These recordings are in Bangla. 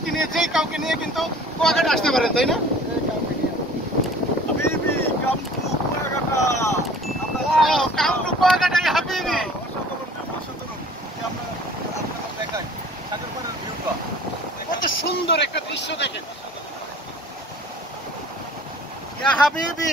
মানুষকে নিয়ে যেই কাউকে নিয়ে কিন্তু কুয়াকাটা আসতে পারেন, তাই না? কত সুন্দর একটা দৃশ্য দেখেন। ইয়া হাবিবি।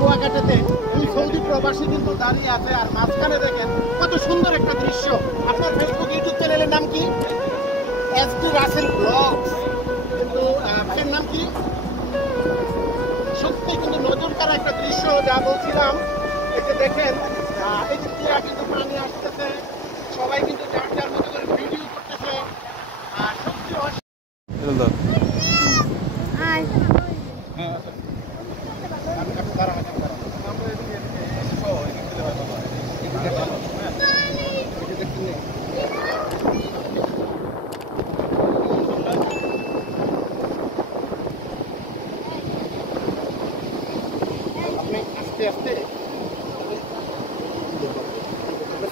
কুয়াকাটাতে এই সৌদি প্রবাসী কিন্তু দাঁড়িয়ে আছে, আর মাঝখানে দেখেন কত সুন্দর একটা দৃশ্য। আপনার ফেসবুক ইউটিউব চ্যানেলের নাম কি? SD Rasel blogs. কিন্তু ভাইয়ের নাম কি? সত্যি কিন্তু নজর কাড়া একটা দৃশ্য, যা বলছিলাম। এই যে দেখেন, এই যে টিয়া কিন্তু পানি আসতেছে, সবাই কিন্তু যার যার মতো করে ভিডিও করতেছে। সত্যি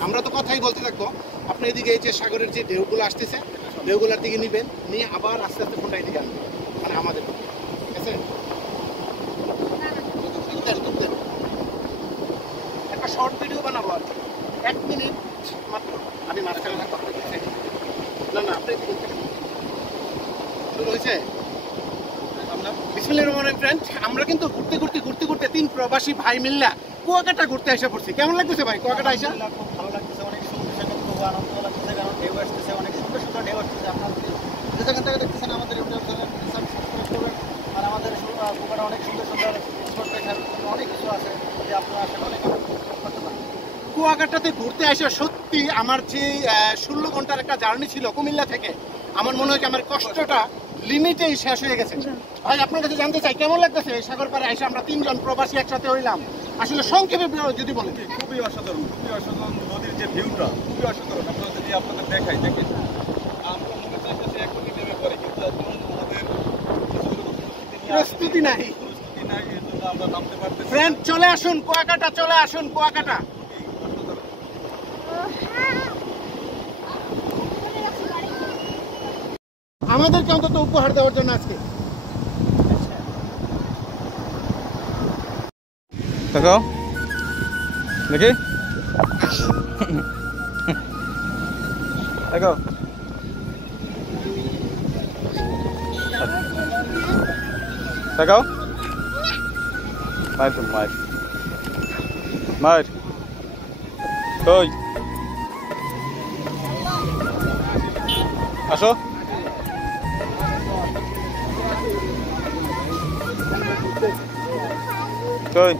আমরা তো কথাই বলতে থাকবো। আপনি এদিকে এই যে সাগরের যে ঢেউগুলো আসতেছে, ঢেউগুলোর দিকে নিবেন, নিয়ে আবার আস্তে আস্তে ফোনটা এদিকে আনবেন, মানে আমাদের, ঠিক আছে? একটা শর্ট ভিডিও বানাবো আর 1 মিনিট মাত্র। আমি মাঝখানে না না আপনি শুরু হয়েছে। বিসমিল্লাহির রহমানির রহিম। ফ্রেন্ড, আমরা কিন্তু ঘুরতে ঘুরতে 3 প্রবাসী ভাই মিল্লা কুয়াকাটা ঘুরতে এসে পড়ছি। কেমন লাগতেছে ভাই কুয়াকাটা এসে? খুব ভালো লাগতেছে, অনেক সুন্দর, খুব আনন্দ লাগতেছে, কারণ ঢেউ আসতেছে, অনেক সুন্দর সুন্দর ঢেউ আসতেছে। আপনারা যে যেখান থেকে দেখতেছেন আমাদের ইউটিউব চ্যানেল সাবস্ক্রাইব করবেন। আর আমাদের কুয়াকাটা অনেক সুন্দর সুন্দর স্পট দেখার জন্য অনেক কিছু আছে, যে আপনারা আসলে অনেক করতে পারেন। কুয়াকাটাতে ঘুরতে আসা সত্যি আমার যে 16 ঘন্টার একটা জার্নি ছিল কুমিল্লা থেকে, আমার মনে হয় আমার কষ্টটা লিমিটেই শেষ হয়ে গেছে। ভাই আপনার কাছে জানতে চাই কেমন লাগতেছে এই সাগর পাড়ে এসে আমরা 3 জন প্রবাসী একসাথে হইলাম? আসলে সংক্ষেপে যদি বলেন। খুবই অসাধারণ, খুবই অসাধারণ। নদীর যে ভিউটা খুবই অসাধারণ। আপনারা যদি আপনাদের দেখাই, দেখেন আমরা মনে চাইতেছি এখনই নেমে পড়ে, কিন্তু এখন আমাদের প্রস্তুতি নাই, এর জন্য আমরা নামতে পারতেছি। ফ্রেন্ড চলে আসুন কুয়াকাটা, চলে আসুন কুয়াকাটা। আমাদেরকে অন্তত উপহার দেওয়ার জন্য আজকে। দেখো দেখি দেখো দেখো মার তো মার মার কই আসো কই